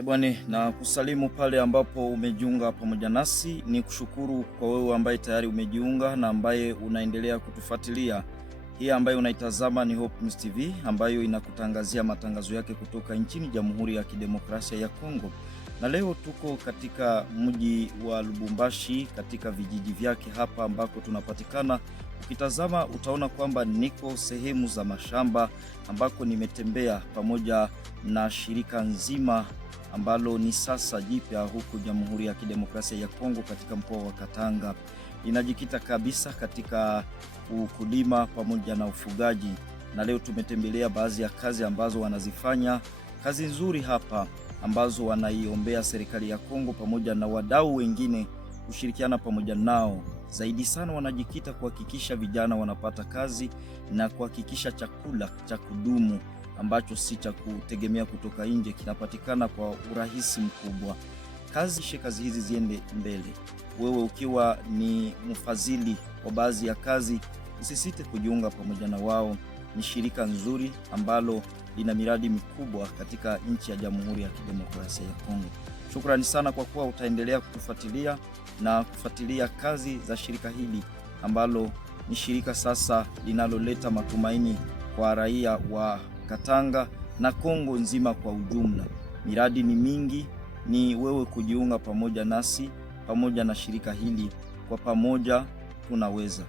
Bwana, na kusalimu pale ambapo umejiunga pamoja nasi. Ni kushukuru kwa wewe ambaye tayari umejiunga na ambaye unaendelea kutufuatilia. Hii ambayo unaitazama ni Hope News TV ambayo inakutangazia matangazo yake kutoka nchini Jamhuri ya Kidemokrasia ya Kongo. Na leo tuko katika mji wa Lubumbashi, katika vijiji vyake hapa ambako tunapatikana. Ukitazama utaona kwamba niko sehemu za mashamba ambako nimetembea pamoja na shirika nzima ambalo ni sasa jipya huku Jamhuri ya Kidemokrasia ya Kongo katika mkoa wa Katanga. Linajikita kabisa katika ukulima pamoja na ufugaji, na leo tumetembelea baadhi ya kazi ambazo wanazifanya, kazi nzuri hapa ambazo wanaiombea serikali ya Kongo pamoja na wadau wengine kushirikiana pamoja nao. Zaidi sana wanajikita kuhakikisha vijana wanapata kazi na kuhakikisha chakula cha kudumu ambacho si cha kutegemea kutoka nje kinapatikana kwa urahisi mkubwa. Kazi hizi ziende mbele. Wewe ukiwa ni mfadhili wa baadhi ya kazi, usisite kujiunga pamoja na wao. Ni shirika nzuri ambalo lina miradi mikubwa katika nchi ya Jamhuri ya Kidemokrasia ya Kongo. Shukrani sana kwa kuwa utaendelea kutufuatilia na kufuatilia kazi za shirika hili ambalo ni shirika sasa linaloleta matumaini kwa raia wa Katanga na Kongo nzima kwa ujumla. Miradi ni mingi, ni wewe kujiunga pamoja nasi, pamoja na shirika hili. Kwa pamoja tunaweza.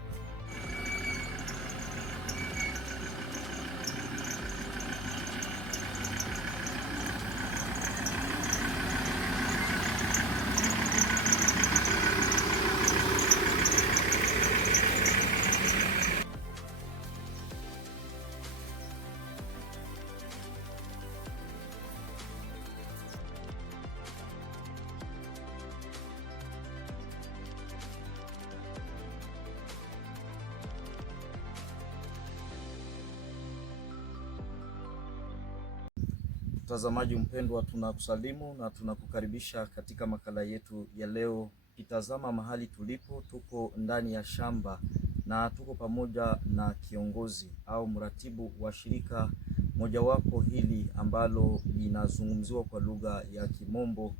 Mtazamaji mpendwa, tunakusalimu na tunakukaribisha katika makala yetu ya leo. Kitazama mahali tulipo, tuko ndani ya shamba na tuko pamoja na kiongozi au mratibu wa shirika mojawapo hili ambalo linazungumziwa kwa lugha ya Kimombo,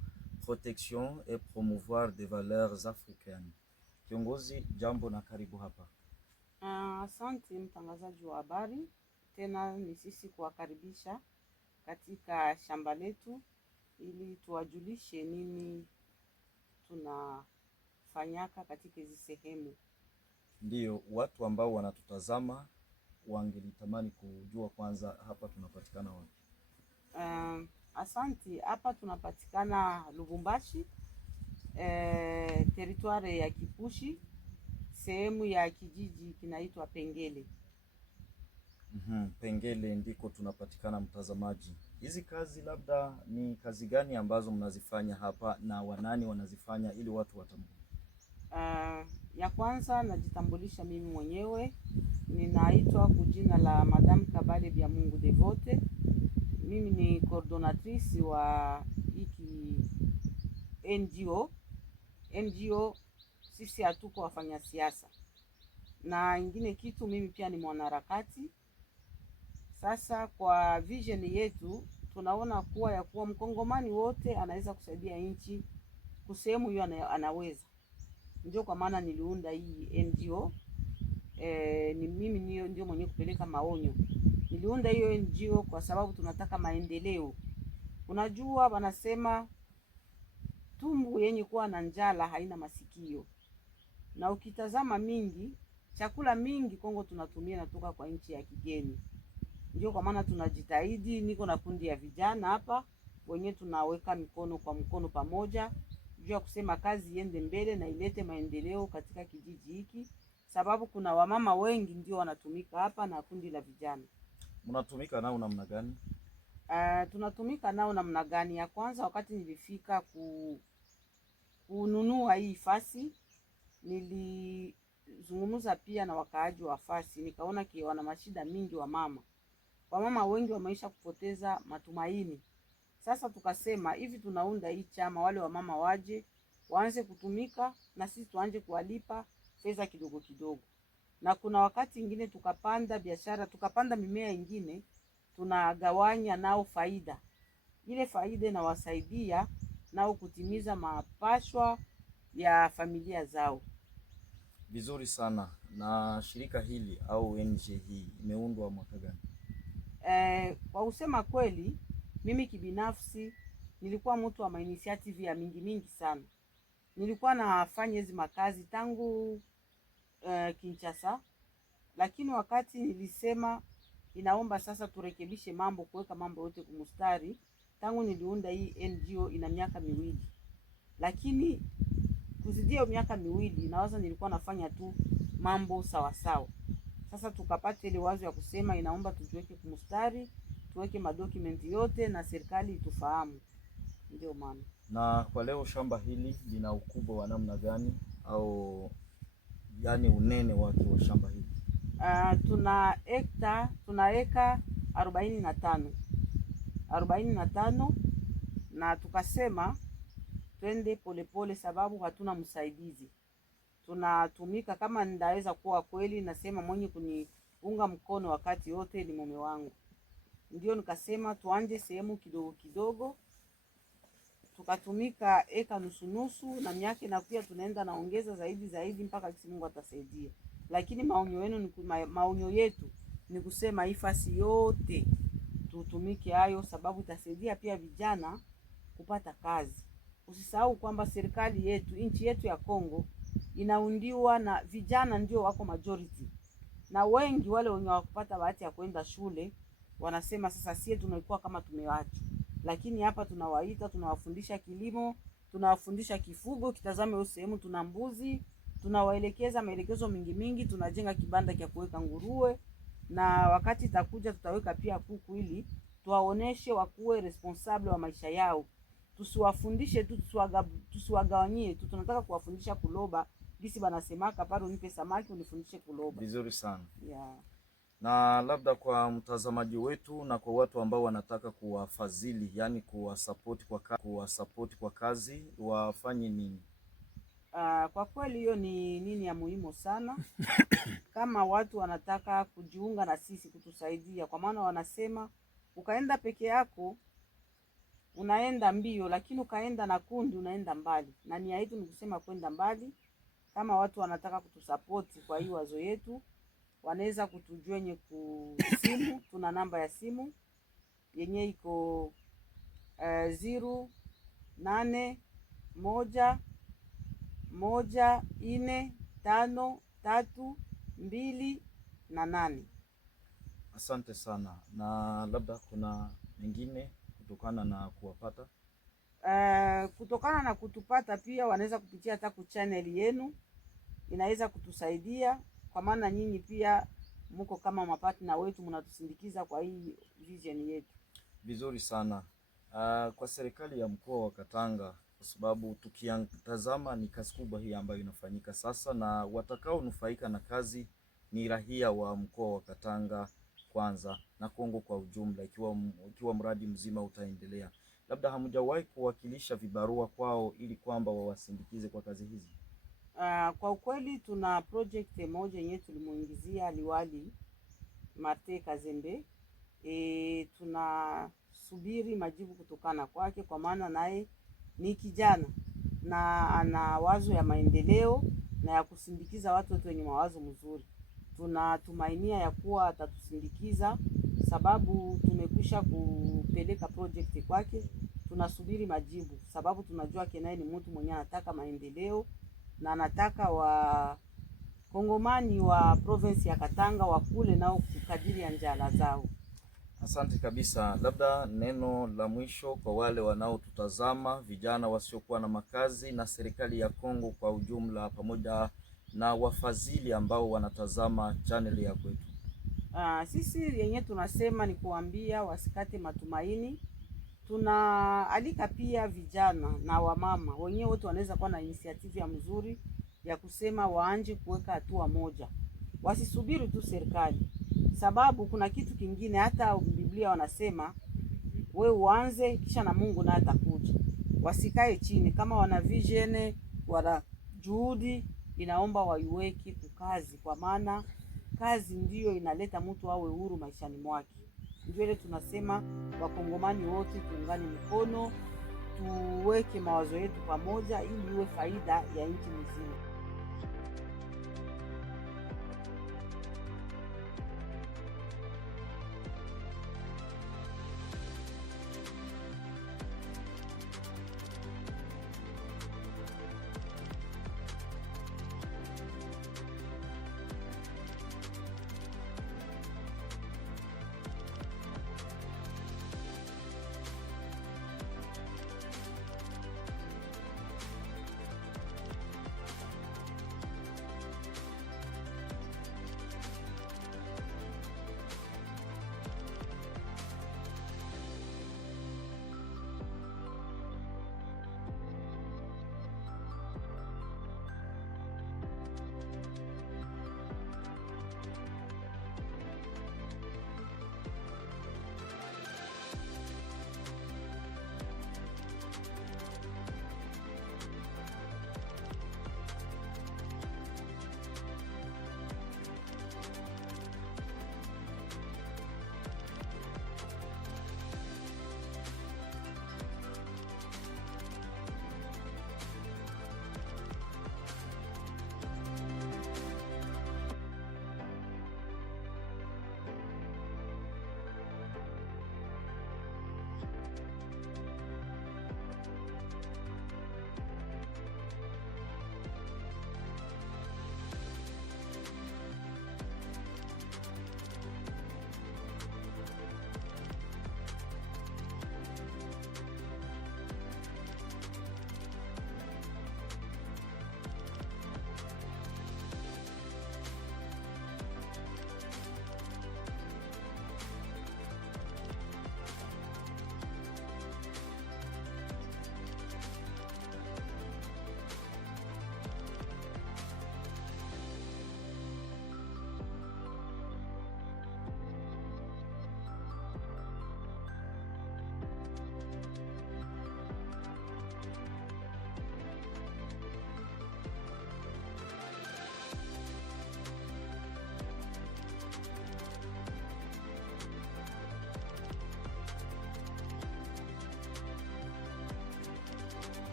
Protection et Promouvoir des Valeurs Africaines. Kiongozi, jambo na karibu hapa. Asante mtangazaji wa habari, tena ni sisi kuwakaribisha katika shamba letu ili tuwajulishe nini tunafanyaka katika hizi sehemu. Ndiyo, watu ambao wanatutazama wangelitamani kujua kwanza hapa tunapatikana wapi? Asante, hapa tunapatikana Lubumbashi, teritware ya Kipushi, sehemu ya kijiji kinaitwa Pengele. Pengele ndiko tunapatikana mtazamaji. Hizi kazi labda ni kazi gani ambazo mnazifanya hapa na wanani wanazifanya ili watu watambue? Ya kwanza najitambulisha mimi mwenyewe, ninaitwa kujina la Madame Kabale Bya Mungu Devote. Mimi ni coordinatrice wa hiki NGO. Sisi hatuko wafanya siasa, na ingine kitu, mimi pia ni mwanaharakati. Sasa kwa vision yetu tunaona kuwa mkongomani wote anaweza kusaidia nchi kusehemu hiyo anaweza. Ndio kwa maana niliunda hii NGO. Ni mimi ndio mwenye kupeleka maonyo. Niliunda hiyo NGO kwa sababu tunataka maendeleo. Unajua wanasema tumbu yenye kuwa na njala haina masikio. Na ukitazama mingi, chakula mingi Kongo tunatumia natoka kwa nchi ya kigeni. Ndio kwa maana tunajitahidi, niko na kundi ya vijana hapa wenye tunaweka mikono kwa mkono pamoja juu ya kusema kazi iende mbele na ilete maendeleo katika kijiji hiki, sababu kuna wamama wengi ndio wanatumika hapa na kundi la vijana. Mnatumika nao namna gani? Tunatumika nao namna gani? Ya kwanza, wakati nilifika kununua hii fasi, nilizungumza pia na wakaaji wa fasi, nikaona wana mashida mingi wamama wengi wameisha kupoteza matumaini. Sasa tukasema hivi, tunaunda hii chama, wale wamama waje waanze kutumika na sisi tuanze kuwalipa pesa kidogo kidogo. Na kuna wakati ingine tukapanda biashara, tukapanda mimea ingine, tunagawanya nao faida. ile faida inawasaidia nao kutimiza mapashwa ya familia zao. Vizuri sana. Na shirika hili au ONG hii imeundwa mwaka gani? Kwa usema kweli, mimi kibinafsi nilikuwa mtu wa initiative ya mingi sana. Nilikuwa nafanya hizi makazi tangu Kinshasa, lakini wakati nilisema inaomba sasa turekebishe mambo, kuweka mambo yote kumustari, tangu niliunda hii NGO ina miaka miwili. Lakini kuzidia miaka miwili nawaza nilikuwa nafanya tu mambo sawa sawa. Sasa tukapata ile wazo ya kusema inaomba tujiweke kumustari, tuweke madokumenti yote na serikali itufahamu. Ndio maana. Na kwa leo shamba hili lina ukubwa wa namna gani, au yani unene wake wa shamba hili? Tuna eka 45 na tukasema twende polepole sababu hatuna msaidizi. Tunatumika kama ndaweza kuwa kweli, nasema mwenye kuniunga mkono wakati yote ni mume wangu. Ndio nikasema tuanje sehemu kidogo kidogo, tukatumika eka nusu na miaka na pia tunaenda naongeza zaidi mpaka kisi Mungu atasaidia. Lakini maonyo yetu ni kusema ifasi yote tutumike hayo, sababu itasaidia pia vijana kupata kazi. Usisahau kwamba serikali yetu, nchi yetu ya Kongo inaundiwa na vijana, ndio wako majority, na wengi wale wenye wakupata bahati ya kwenda shule wanasema sasa sie tunaikuwa kama tumewacha. Lakini hapa tunawaita, tunawafundisha kilimo, tunawafundisha kifugo. Kitazame hiyo sehemu tuna mbuzi, tunawaelekeza maelekezo mingi, tunajenga kibanda cha kuweka nguruwe, na wakati itakuja tutaweka pia kuku, ili tuwaoneshe wakuwe responsable wa maisha yao. Tusiwafundishe tu, tusiwagawanyie tu. Tunataka kuwafundisha kuloba, bisi banasemaka pale unipe samaki unifundishe kuloba. Vizuri sana. Yeah. Na labda kwa mtazamaji wetu na kwa watu ambao wanataka kuwafadhili, yani kuwasupport kwa kazi, wafanye nini? Kwa kweli hiyo ni nini ya muhimu sana. Kama watu wanataka kujiunga na sisi kutusaidia, kwa maana wanasema ukaenda peke yako unaenda mbio, lakini ukaenda na kundi unaenda mbali. Na nia yetu ni kusema kwenda mbali. Kama watu wanataka kutusapoti kwa hii wazo yetu, wanaweza kutujua nye kusimu. Tuna namba ya simu yenye iko 0811453228. Asante sana. Na labda kuna mengine kutokana na kuwapata? Kutokana na kutupata pia wanaweza kupitia hata ku channel yenu, inaweza kutusaidia kwa maana nyinyi pia mko kama mapartner wetu, mnatusindikiza kwa hii vision yetu. Vizuri sana. Kwa serikali ya mkoa wa Katanga, kwa sababu tukitazama ni kazi kubwa hii ambayo inafanyika sasa, na watakao nufaika na kazi ni raia wa mkoa wa Katanga kwanza na Kongo kwa ujumla, ikiwa mradi mzima utaendelea. Labda hamjawahi kuwakilisha vibarua kwao ili kwamba wawasindikize kwa kazi hizi? Kwa ukweli tuna project moja yenyewe tulimuingizia liwali Martin Kazembe. Tunasubiri majibu kutokana kwake, kwa maana naye ni kijana na ana wazo ya maendeleo na ya kusindikiza watu wote wenye mawazo mzuri. Tunatumainia ya kuwa atatusindikiza, sababu tumekwisha kupeleka project kwake. Tunasubiri majibu, sababu tunajua kenaye ni mtu mwenye anataka maendeleo na anataka wa Kongomani wa province ya Katanga wakule nao kukadiri ya njala zao. Asante kabisa. Labda neno la mwisho kwa wale wanaotutazama, vijana wasiokuwa na makazi, na serikali ya Kongo kwa ujumla, pamoja na wafadhili ambao wanatazama channel ya kwetu. Sisi yenye tunasema ni kuambia wasikate matumaini. Tunaalika pia vijana na wamama wenyewe wote wanaweza kuwa na initiative ya mzuri ya kusema waanje kuweka hatua moja, wasisubiri tu serikali, sababu kuna kitu kingine. Hata Biblia wanasema we uanze kisha na Mungu naye atakuja. Wasikae chini, kama wana vision, wana juhudi, inaomba waiweke kukazi, kwa maana kazi ndiyo inaleta mtu awe huru maishani mwake. Ndio ile tunasema wakongomani wote tuungane mkono, tuweke mawazo yetu pamoja ili iwe faida ya nchi nzima.